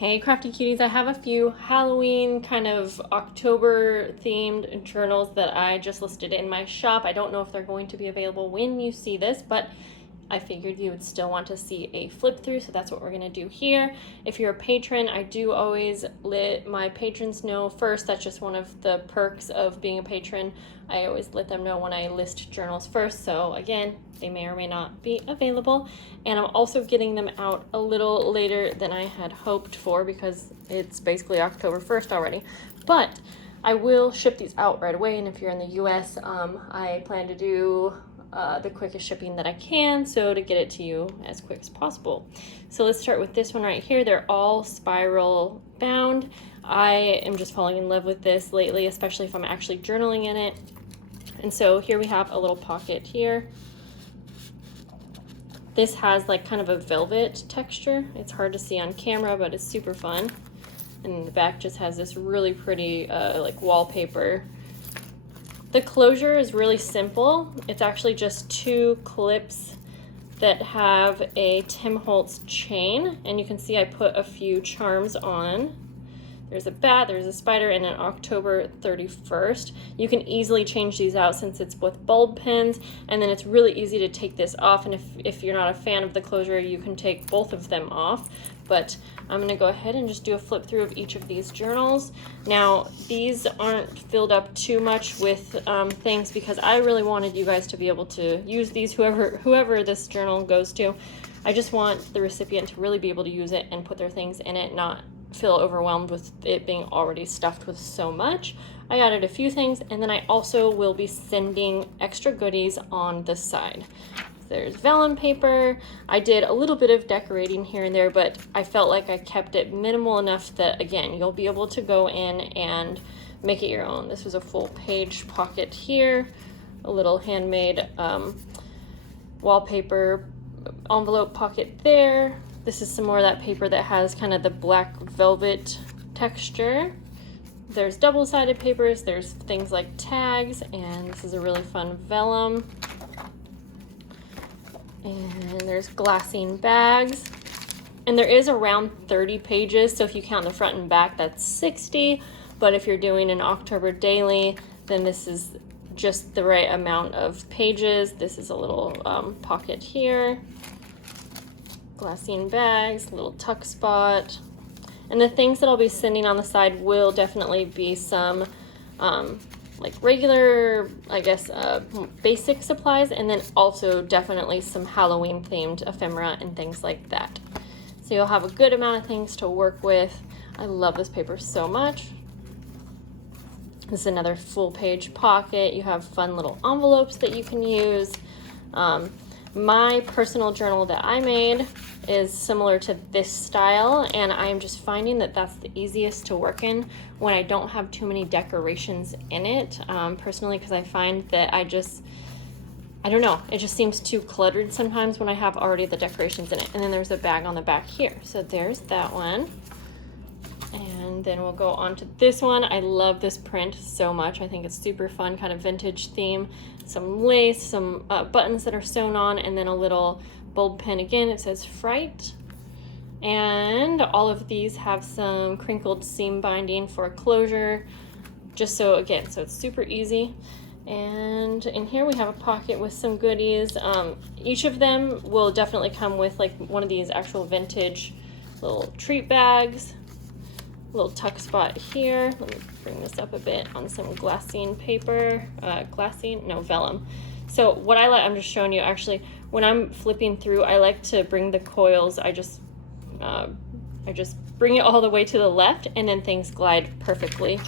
Hey crafty cuties, I have a few Halloween kind of October themed journals that I just listed in my shop. I don't know if they're going to be available when you see this, but I figured you would still want to see a flip through, so that's what we're going to do here. If you're a patron, I do always let my patrons know first. That's just one of the perks of being a patron. I always let them know when I list journals first, so again, they may or may not be available. And I'm also getting them out a little later than I had hoped for because it's basically October 1st already. But I will ship these out right away, and if you're in the US, I plan to do the quickest shipping that I can, so to get it to you as quick as possible. So let's start with this one right here. They're all spiral bound. I am just falling in love with this lately, especially if I'm actually journaling in it. And so here we have a little pocket here. This has like kind of a velvet texture. It's hard to see on camera, but it's super fun. And the back just has this really pretty like wallpaper. The closure is really simple. It's actually just two clips that have a Tim Holtz chain, and you can see I put a few charms on. There's a bat, there's a spider, and an October 31st. You can easily change these out since it's with bulb pins, and then it's really easy to take this off, and if you're not a fan of the closure, you can take both of them off. But I'm gonna go ahead and just do a flip through of each of these journals. Now, these aren't filled up too much with things because I really wanted you guys to be able to use these, whoever this journal goes to. I just want the recipient to really be able to use it and put their things in it, not feel overwhelmed with it being already stuffed with so much. I added a few things, and then I also will be sending extra goodies on the side. There's vellum paper. I did a little bit of decorating here and there, but I felt like I kept it minimal enough that, again, you'll be able to go in and make it your own. This was a full page pocket here, a little handmade wallpaper envelope pocket there. This is some more of that paper that has kind of the black velvet texture. There's double-sided papers, there's things like tags, and this is a really fun vellum. And there's glassine bags. And there is around 30 pages, so if you count the front and back, that's 60. But if you're doing an October daily, then this is just the right amount of pages. This is a little pocket here. Glassine bags, little tuck spot. And the things that I'll be sending on the side will definitely be some like regular, I guess, basic supplies, and then also definitely some Halloween themed ephemera and things like that. So you'll have a good amount of things to work with. I love this paper so much. This is another full page pocket. You have fun little envelopes that you can use. My personal journal that I made is similar to this style, and I'm just finding that that's the easiest to work in when I don't have too many decorations in it, personally, because I find that I don't know, it just seems too cluttered sometimes when I have already the decorations in it. And then there's a bag on the back here, so there's that one. And then we'll go on to this one. I love this print so much. I think it's super fun, kind of vintage theme. Some lace, some buttons that are sewn on, and then a little bulb pin again. It says Fright. And all of these have some crinkled seam binding for closure, just so, again, so it's super easy. And in here we have a pocket with some goodies. Each of them will definitely come with like one of these actual vintage little treat bags. Little tuck spot here. Let me bring this up a bit on some glassine paper. Vellum. So what I like, I'm just showing you actually, when I'm flipping through, I like to bring the coils, I just bring it all the way to the left, and then things glide perfectly.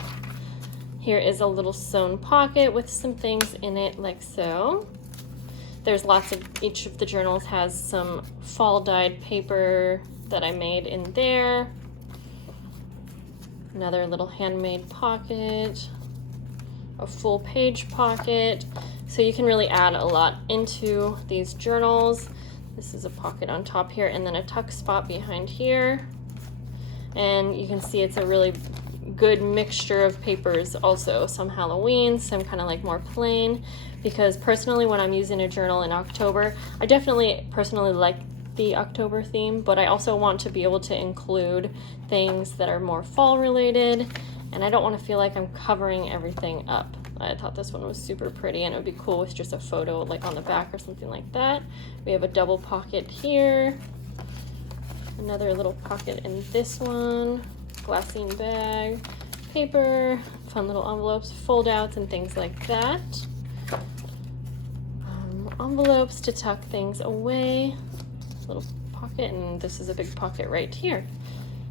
Here is a little sewn pocket with some things in it like so. There's lots of, each of the journals has some fall dyed paper that I made in there. Another little handmade pocket, a full page pocket. So you can really add a lot into these journals. This is a pocket on top here, and then a tuck spot behind here. And you can see it's a really good mixture of papers also. Some Halloween, some kind of like more plain. Because personally, when I'm using a journal in October, I definitely personally like the October theme, but I also want to be able to include things that are more fall related, and I don't want to feel like I'm covering everything up. I thought this one was super pretty, and it would be cool with just a photo like on the back or something like that. We have a double pocket here, another little pocket in this one, glassine bag, paper, fun little envelopes, fold outs, and things like that. Envelopes to tuck things away, little pocket, and this is a big pocket right here.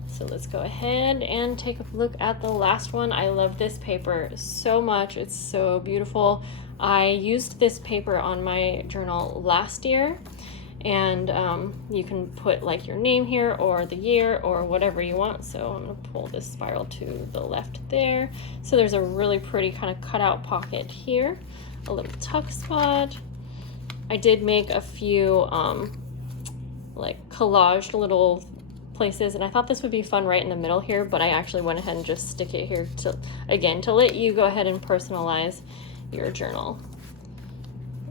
So let's go ahead and take a look at the last one. I love this paper so much. It's so beautiful. I used this paper on my journal last year, and you can put like your name here or the year or whatever you want. So I'm gonna pull this spiral to the left there. So there's a really pretty kind of cutout pocket here, a little tuck spot. I did make a few like collaged little places, and I thought this would be fun right in the middle here, but I actually went ahead and just stick it here to let you go ahead and personalize your journal.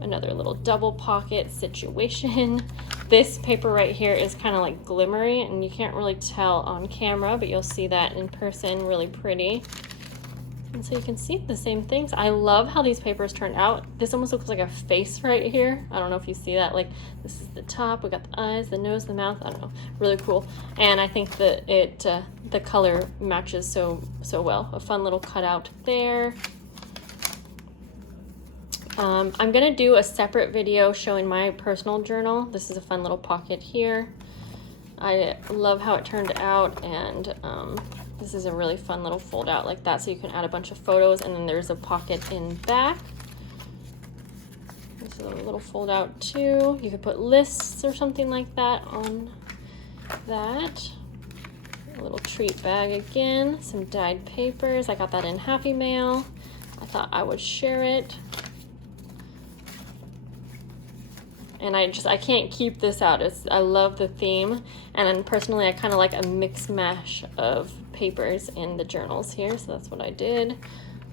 Another little double pocket situation. This paper right here is kind of like glimmery, and you can't really tell on camera, but you'll see that in person, really pretty. And so you can see the same things. I love how these papers turned out. This almost looks like a face right here. I don't know if you see that. Like, this is the top. We got the eyes, the nose, the mouth. I don't know. Really cool. And I think that the color matches so well. A fun little cutout there. I'm gonna do a separate video showing my personal journal. This is a fun little pocket here. I love how it turned out, and this is a really fun little fold out like that, so you can add a bunch of photos, and then there's a pocket in back. This is a little fold out too. You could put lists or something like that on that. A little treat bag again, some dyed papers. I got that in Happy Mail. I thought I would share it. And I can't keep this out. I love the theme, and then personally I kind of like a mix mash of papers in the journals here, so that's what I did.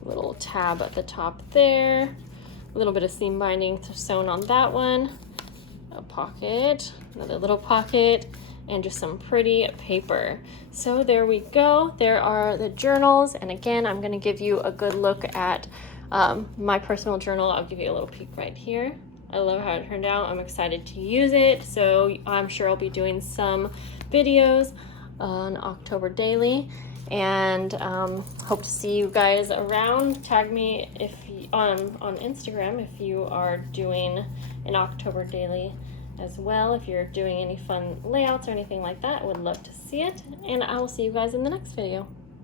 A little tab at the top there, a little bit of seam binding sewn on that one, a pocket, another little pocket, and just some pretty paper. So there we go. There are the journals, and again, I'm going to give you a good look at my personal journal. I'll give you a little peek right here. I love how it turned out. I'm excited to use it, so I'm sure I'll be doing some videos on October Daily, and hope to see you guys around. Tag me if on Instagram if you are doing an October Daily as well. If you're doing any fun layouts or anything like that, I would love to see it, and I will see you guys in the next video.